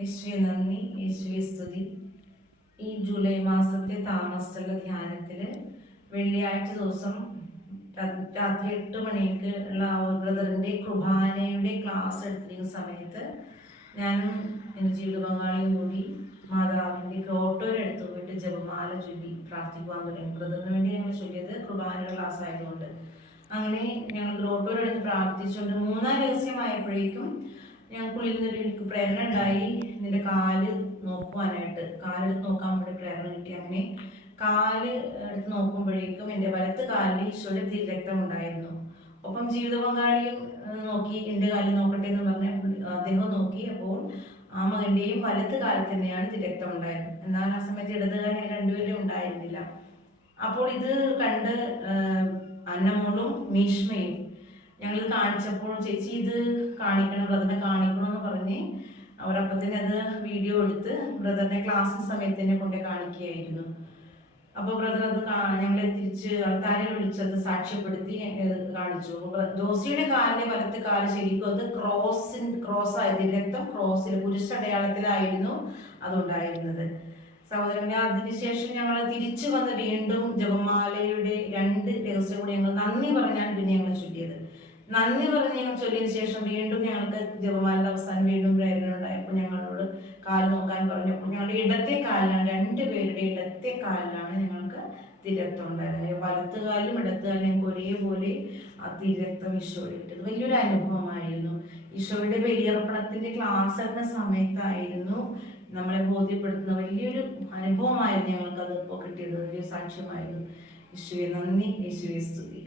യേശുവെ നന്ദി, യേശുവെ സ്തുതി. ഈ ജൂലൈ മാസത്തെ താമസിച്ചുള്ള ധ്യാനത്തിൽ വെള്ളിയാഴ്ച ദിവസം രാത്രി 8 മണിക്ക് ഉള്ള ബ്രദറിൻ്റെ കുർബാനയുടെ ക്ലാസ് എടുത്തിരിക്കുന്ന സമയത്ത് ഞാനും എൻ്റെ ജീവിത പങ്കാളിയും കൂടി മാതാവിൻ്റെ ഗ്രോട്ടോയിലെടുത്ത് പോയിട്ട് ജപമാല ചൊല്ലി പ്രാർത്ഥിക്കുവാൻ തുടങ്ങി. ബ്രദറിന് വേണ്ടി ഞങ്ങൾ ചൊല്ലിയത് കുർബാനയുടെ ക്ലാസ് ആയതുകൊണ്ട്. അങ്ങനെ ഞങ്ങൾ ഗ്രോട്ടോയിലെടുത്ത് പ്രാർത്ഥിച്ചുകൊണ്ട് 3-ാം രഹസ്യമായപ്പോഴേക്കും ഞങ്ങൾക്കുള്ളിൽ നിന്നൊരു എനിക്ക് പ്രേരണ ഉണ്ടായി, നിന്റെ കാല് നോക്കുവാനായിട്ട്. കാലെടുത്ത് നോക്കാൻ വേണ്ടി പ്രേരണ കിട്ടി. അങ്ങനെ കാല് എടുത്ത് നോക്കുമ്പോഴേക്കും എൻ്റെ വലത്ത് കാലിൽ ഈശോയുടെ തിരുരക്തം ഉണ്ടായിരുന്നു. ഒപ്പം ജീവിത പങ്കാളിയും നോക്കി, എൻ്റെ കാലിൽ നോക്കട്ടെ എന്ന് പറഞ്ഞ അദ്ദേഹം നോക്കി. അപ്പോൾ ആ മകൻ്റെയും വലത്ത് കാലിൽ തന്നെയാണ് തിരുരക്തം ഉണ്ടായത്. എന്നാൽ ആ സമയത്ത് ഇടതുകാലം രണ്ടുപേരും ഉണ്ടായിരുന്നില്ല. അപ്പോൾ ഇത് കണ്ട് അന്നമോളും മീഷ്മയും ഞങ്ങൾ കാണിച്ചപ്പോൾ, ചേച്ചി ഇത് കാണിക്കണം, ബ്രദറിനെ കാണിക്കണം എന്ന് പറഞ്ഞ് അവരപ്പം തന്നെ അത് വീഡിയോ എടുത്ത് ബ്രദറിനെ ക്ലാസ് സമയത്ത് തന്നെ കൊണ്ട് കാണിക്കുകയായിരുന്നു. അപ്പോൾ ബ്രദർ അത് ഞങ്ങളെ തിരിച്ച് ആൾക്കാരെ വിളിച്ചത് സാക്ഷ്യപ്പെടുത്തി കാണിച്ചു. ജോസിയുടെ കാലിന്റെ വലത്ത് കാല് ശരിക്കും അത് ക്രോസ് രക്തം ക്രോസിൽ കുരിശടയാളത്തിലായിരുന്നു അതുണ്ടായിരുന്നത്. സഹോദരനെ അതിനുശേഷം ഞങ്ങൾ തിരിച്ചു വന്ന് വീണ്ടും ജപമാലയുടെ 2 രഹസ്യം കൂടി ഞങ്ങൾ നന്ദി പറഞ്ഞാണ് പിന്നെ ഞങ്ങൾ ചൊല്ലിയത്. നന്ദി പറഞ്ഞ് ഞങ്ങൾ ചൊല്ലിയതിനു ശേഷം വീണ്ടും ഞങ്ങൾക്ക് ജപമാലയുടെ അവസാനം വീണ്ടും പ്രേരണ ഉണ്ടായപ്പോൾ ഞങ്ങളോട് കാല് നോക്കാൻ പറഞ്ഞപ്പോൾ ഞങ്ങളുടെ ഇടത്തെ കാലിലാണ്, 2 പേരുടെ ഇടത്തെ കാലിലാണ് ഞങ്ങൾക്ക് തിരക്തം ഉണ്ടായത്. വലത്ത് കാലിലും ഇടത്ത് കാലിലും ഞങ്ങൾക്ക് ഒരേപോലെ ആ തിരക്തം ഈശോയുടെ കിട്ടിയത് വലിയൊരു അനുഭവമായിരുന്നു. ഈശോയുടെ ബലിയർപ്പണത്തിന്റെ ക്ലാസ് എടുക്കുന്ന സമയത്തായിരുന്നു നമ്മളെ ബോധ്യപ്പെടുത്തുന്ന വലിയൊരു അനുഭവമായിരുന്നു ഞങ്ങൾക്ക് അത് ഇപ്പോൾ കിട്ടിയത്. വലിയൊരു സാക്ഷ്യമായിരുന്നു. യേശുവെ നന്ദി, യേശുവെ സ്തുതി.